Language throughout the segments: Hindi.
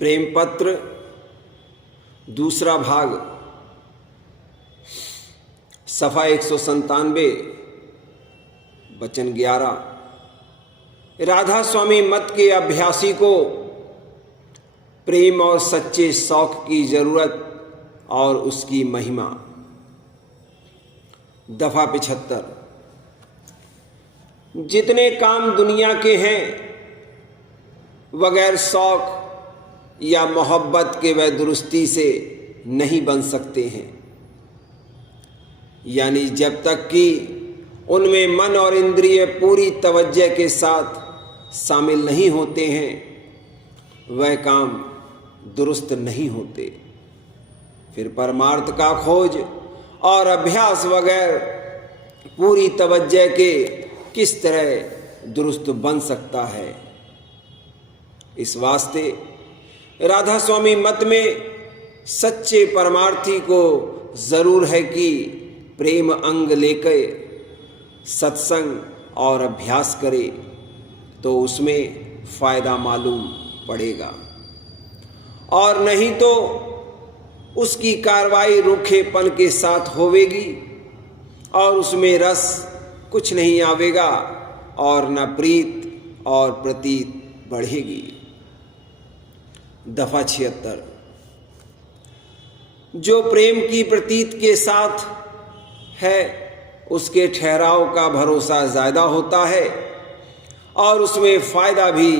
प्रेम पत्र दूसरा भाग सफ़ा 197 वचन 11। राधा स्वामी मत के अभ्यासी को प्रेम और सच्चे शौक की जरूरत और उसकी महिमा। दफा 75। जितने काम दुनिया के हैं बगैर शौक या मोहब्बत के वह दुरुस्ती से नहीं बन सकते हैं, यानी जब तक कि उनमें मन और इंद्रिय पूरी तवज्जो के साथ शामिल नहीं होते हैं वह काम दुरुस्त नहीं होते। फिर परमार्थ का खोज और अभ्यास बगैर पूरी तवज्जो के किस तरह दुरुस्त बन सकता है। इस वास्ते राधा स्वामी मत में सच्चे परमार्थी को जरूर है कि प्रेम अंग लेकर सत्संग और अभ्यास करे तो उसमें फायदा मालूम पड़ेगा, और नहीं तो उसकी कार्रवाई रूखेपन के साथ होवेगी और उसमें रस कुछ नहीं आवेगा और न प्रीत और प्रतीत बढ़ेगी। दफा 76। जो प्रेम की प्रतीत के साथ है उसके ठहराव का भरोसा ज़्यादा होता है और उसमें फ़ायदा भी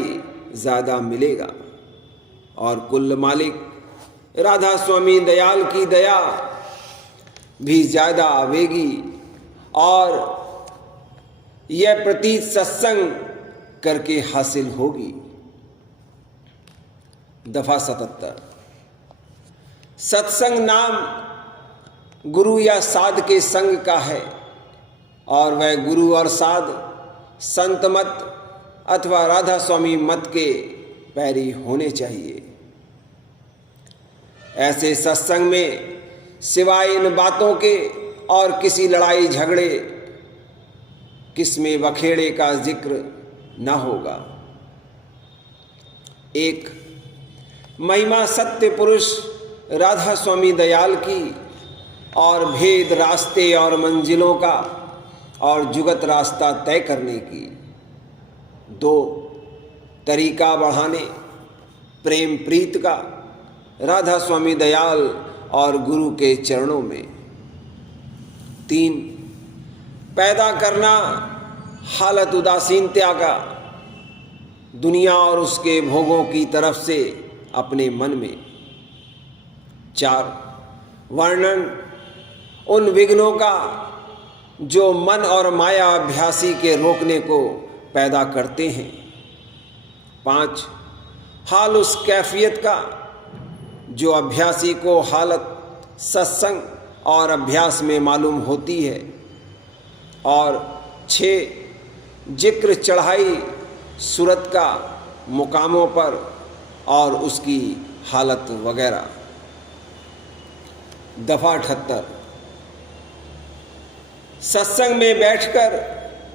ज़्यादा मिलेगा, और कुल मालिक राधा स्वामी दयाल की दया भी ज़्यादा आवेगी और यह प्रतीत सत्संग करके हासिल होगी। दफा 77। सत्संग नाम गुरु या साध के संग का है और वह गुरु और साध संत मत अथवा राधा स्वामी मत के पैरी होने चाहिए। ऐसे सत्संग में सिवाय इन बातों के और किसी लड़ाई झगड़े किस्में बखेड़े का जिक्र न होगा। एक महिमा सत्य पुरुष राधा स्वामी दयाल की और भेद रास्ते और मंजिलों का और जुगत रास्ता तय करने की। दो तरीका बढ़ाने प्रेम प्रीत का राधा स्वामी दयाल और गुरु के चरणों में। तीन पैदा करना हालत उदासीनता का दुनिया और उसके भोगों की तरफ से अपने मन में। चार वर्णन उन विघ्नों का जो मन और माया अभ्यासी के रोकने को पैदा करते हैं। पाँच हाल उस कैफियत का जो अभ्यासी को हालत सत्संग और अभ्यास में मालूम होती है। और छः जिक्र चढ़ाई सूरत का मुकामों पर और उसकी हालत वगैरह। दफा 78। सत्संग में बैठकर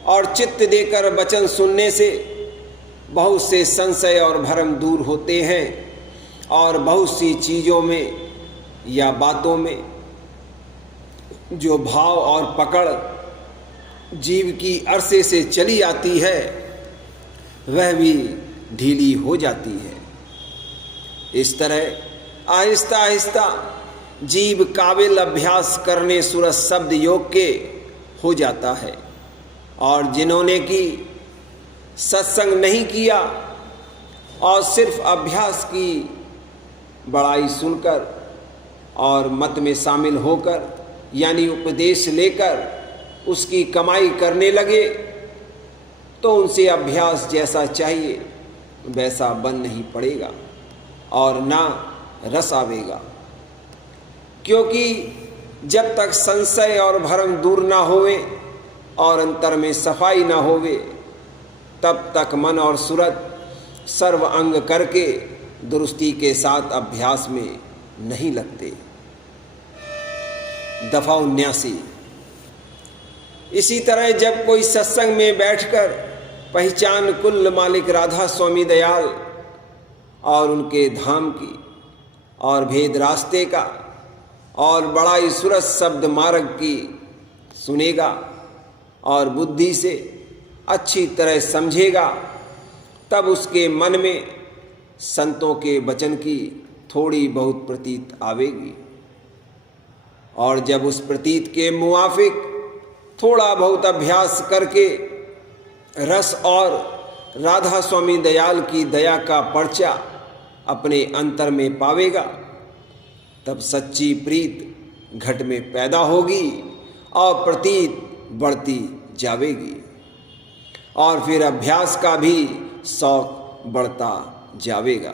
और चित्त देकर वचन सुनने से बहुत से संशय और भ्रम दूर होते हैं और बहुत सी चीज़ों में या बातों में जो भाव और पकड़ जीव की अरसे से चली आती है वह भी ढीली हो जाती है। इस तरह आहिस्ता आहिस्ता जीव काबिल अभ्यास करने सूरत शब्द योग के हो जाता है, और जिन्होंने कि सत्संग नहीं किया और सिर्फ अभ्यास की बड़ाई सुनकर और मत में शामिल होकर यानी उपदेश लेकर उसकी कमाई करने लगे तो उनसे अभ्यास जैसा चाहिए वैसा बन नहीं पड़ेगा और ना रस आवेगा, क्योंकि जब तक संशय और भ्रम दूर ना होवे और अंतर में सफाई ना होवे तब तक मन और सूरत सर्व अंग करके दुरुस्ती के साथ अभ्यास में नहीं लगते। दफा 79। इसी तरह जब कोई सत्संग में बैठकर पहचान कुल मालिक राधा स्वामी दयाल और उनके धाम की और भेद रास्ते का और बड़ाई सूरज शब्द मार्ग की सुनेगा और बुद्धि से अच्छी तरह समझेगा, तब उसके मन में संतों के वचन की थोड़ी बहुत प्रतीत आवेगी। और जब उस प्रतीत के मुआफिक थोड़ा बहुत अभ्यास करके रस और राधा स्वामी दयाल की दया का पर्चा अपने अंतर में पावेगा, तब सच्ची प्रीत घट में पैदा होगी और प्रतीत बढ़ती जावेगी और फिर अभ्यास का भी शौक बढ़ता जावेगा।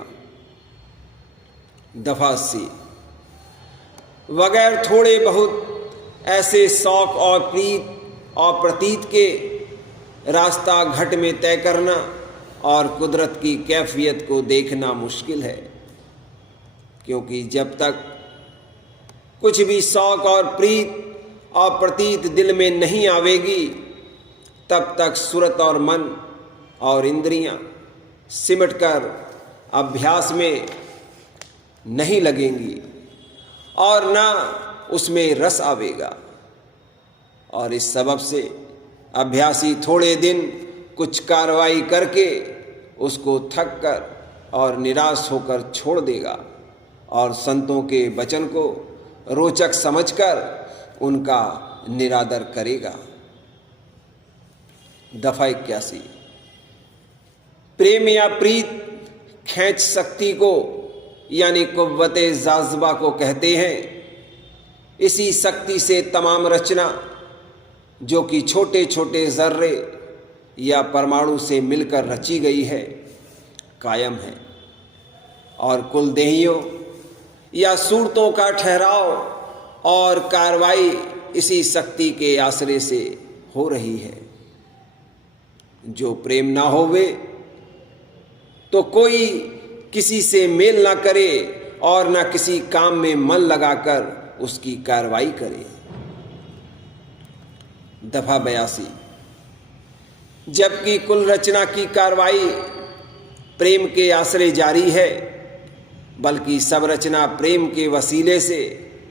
दफा सी, बगैर थोड़े बहुत ऐसे शौक और प्रीत और प्रतीत के रास्ता घट में तय करना और कुदरत की कैफियत को देखना मुश्किल है, क्योंकि जब तक कुछ भी शौक और प्रीत और प्रतीत दिल में नहीं आवेगी, तब तक सूरत और मन और इंद्रियां सिमटकर अभ्यास में नहीं लगेंगी और ना उसमें रस आवेगा। और इस सबब से अभ्यासी थोड़े दिन कुछ कार्रवाई करके उसको थक कर और निराश होकर छोड़ देगा और संतों के वचन को रोचक समझकर उनका निरादर करेगा। दफा 81, प्रेम या प्रीत खींच शक्ति को यानी कुव्वते जाज़बा को कहते हैं। इसी शक्ति से तमाम रचना जो कि छोटे छोटे जर्रे या परमाणु से मिलकर रची गई है कायम है, और कुल देहियों या सूरतों का ठहराव और कार्रवाई इसी शक्ति के आश्रय से हो रही है। जो प्रेम ना होवे तो कोई किसी से मेल ना करे और ना किसी काम में मन लगाकर उसकी कार्रवाई करे। दफा 82, जबकि कुल रचना की कार्रवाई प्रेम के आश्रय जारी है, बल्कि सब रचना प्रेम के वसीले से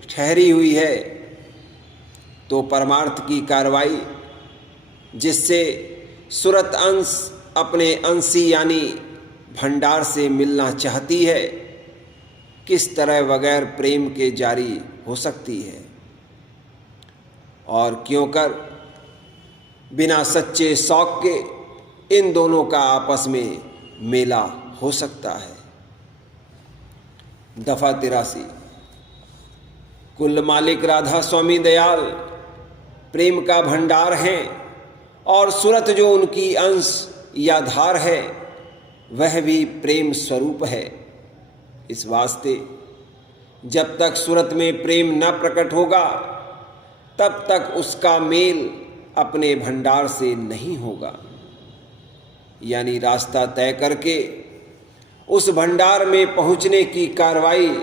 ठहरी हुई है, तो परमार्थ की कार्रवाई जिससे सुरत अंश अपने अंशी यानी भंडार से मिलना चाहती है, किस तरह बगैर प्रेम के जारी हो सकती है। और क्यों कर बिना सच्चे शौक के इन दोनों का आपस में मेला हो सकता है। दफा 83, कुल मालिक राधा स्वामी दयाल प्रेम का भंडार हैं और सूरत जो उनकी अंश या धार है वह भी प्रेम स्वरूप है। इस वास्ते जब तक सूरत में प्रेम न प्रकट होगा तब तक उसका मेल अपने भंडार से नहीं होगा। यानी रास्ता तय करके उस भंडार में पहुंचने की कार्रवाई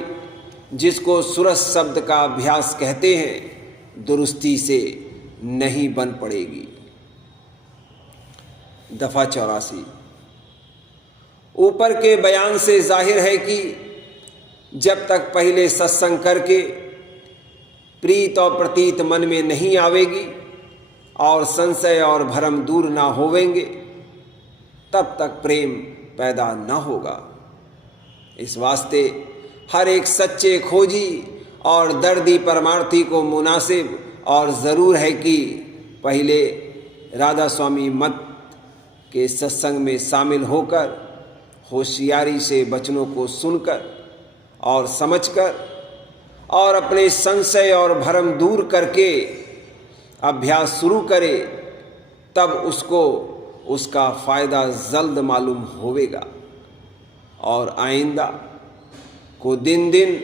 जिसको सूरत शब्द का अभ्यास कहते हैं, दुरुस्ती से नहीं बन पड़ेगी। दफा 84, ऊपर के बयान से जाहिर है कि जब तक पहले सत्संग करके प्रीत और प्रतीत मन में नहीं आवेगी और संशय और भ्रम दूर ना होवेंगे, तब तक प्रेम पैदा न होगा। इस वास्ते हर एक सच्चे खोजी और दर्दी परमार्थी को मुनासिब और ज़रूर है कि पहले राधा स्वामी मत के सत्संग में शामिल होकर होशियारी से वचनों को सुनकर और समझकर और अपने संशय और भ्रम दूर करके अभ्यास शुरू करे, तब उसको उसका फ़ायदा जल्द मालूम होवेगा और आइंदा को दिन दिन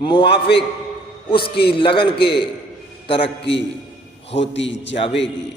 मुआफिक उसकी लगन के तरक्की होती जावेगी।